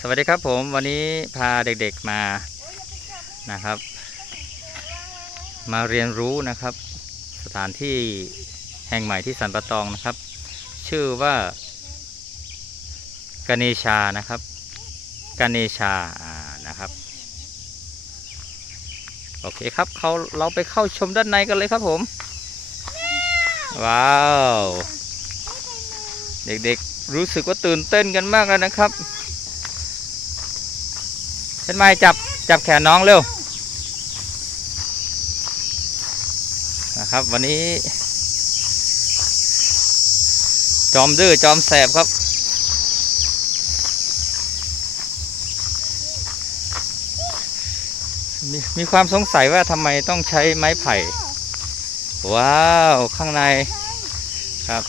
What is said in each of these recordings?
สวัสดีครับผมวันนี้พาเด็กๆมานะครับ มาเรียนรู้นะครับ สถานที่แห่งใหม่ที่สันปะตองนะครับ ชื่อว่ากเนชานะครับกเนชาอ่านะครับโอเคครับเขาเราไปเข้าชมด้านในกันเลยครับผม ว้าว เด็กๆ รู้สึกว่าตื่นเต้นกันมากแล้วนะครับเช่นไม้จับจับแขนน้องเร็วนะครับ วันนี้ จอมดื้อจอมแสบครับ มีมีความสงสัยว่าทำไมต้องใช้ไม้ไผ่ ว้าว ข้างในครับ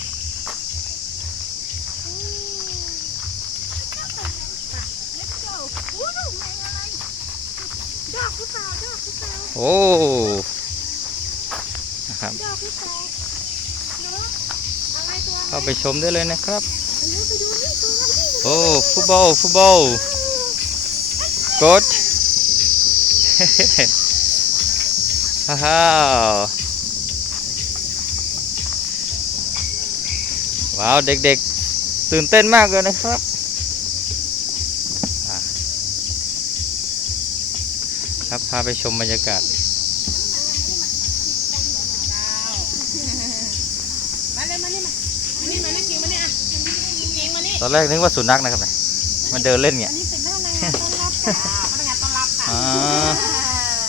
ดอกหรือเปล่าดอกหรือเปล่า โอ้นะครับเข้าไปชมได้เลยนะครับ โอ้ฟุตบอลฟุตบอลกดฮ่าวว้าว เด็กๆ ตื่นเต้นมากเลยนะครับ ครับพาไปชมบรรยากาศ มาเลยมานี่มามานี่มานี่กิงมานี่อะกิงมานี่ตอนแรกนึกว่าสุนัขนะครับเนี่ยมันเดินเล่นเงี้อัยนนี้เป็นพนักงานต้อนรับค่ะพนักงานต้อนรับค่ะอ่า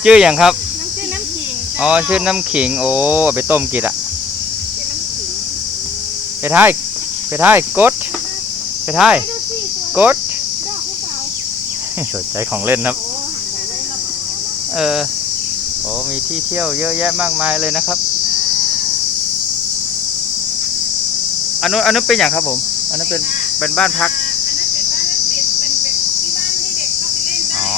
ชื่ออย่างครับ น้ำชื่อน้ำขิงอ๋อชื่อน้ำขิง โอ้เอาไปต้มกินอะชื่อน้ำขิงไปท้ายไปท้ายกดไปท้ายไปดูสิตัวกดดอกหรือเปล่า สนใจของเล่นครับ โอ้หันไปเลยเรา เออโอ้มีที่เที่ยวเยอะแยะมากมายเลยนะครับ อันนู้นอันนู้นเป็นอย่างครับผม อันนั้นเป็นเป็นบ้านพัก อันนั้นเป็นบ้านนักเรียนเป็นเป็นที่บ้านให้เด็กเข้าไปเล่นได้อ๋อ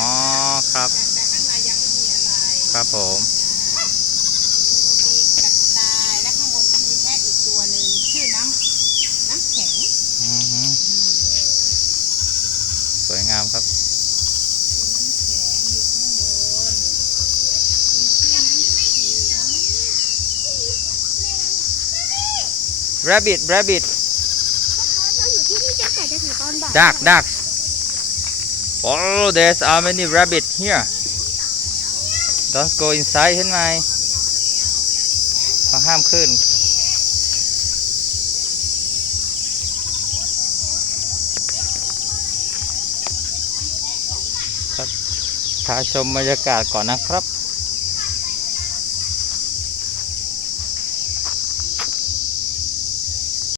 ครับ แต่ข้างในยังไม่มีอะไร ครับผมมีกระต่ายและข้างบนก็มีแพะอีกตัวหนึ่งชื่อน้ำน้ำแข็ง อือหือสวยงามครับ rabbit rabbit เราอยู่ที่นี่ตั้งแต่จะถึงตอนบ่าย duck ducks oh there's how many rabbit here don't go inside เห็นไหมเขาห้ามขึ้นครับพาชมบรรยากาศก่อนนะครับ